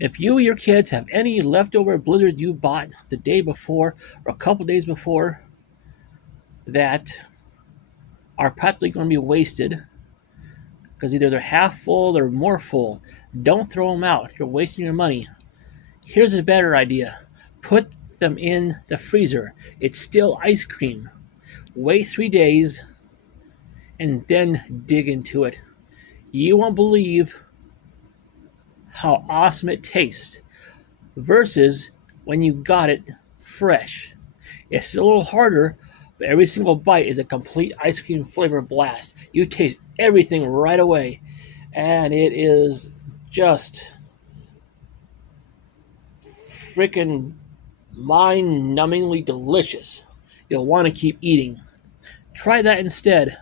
If you or your kids have any leftover blizzard you bought the day before or a couple days before that are practically going to be wasted because either they're half full or more full, don't throw them out. You're wasting your money. Here's a better idea: put them in the freezer. It's still ice cream. Wait 3 days and then dig into it. You won't believe how awesome it tastes versus when you got it fresh. It's a little harder, but every single bite is a complete ice cream flavor blast. You taste everything right away, and it is just freaking mind numbingly delicious. You'll want to keep eating. Try that instead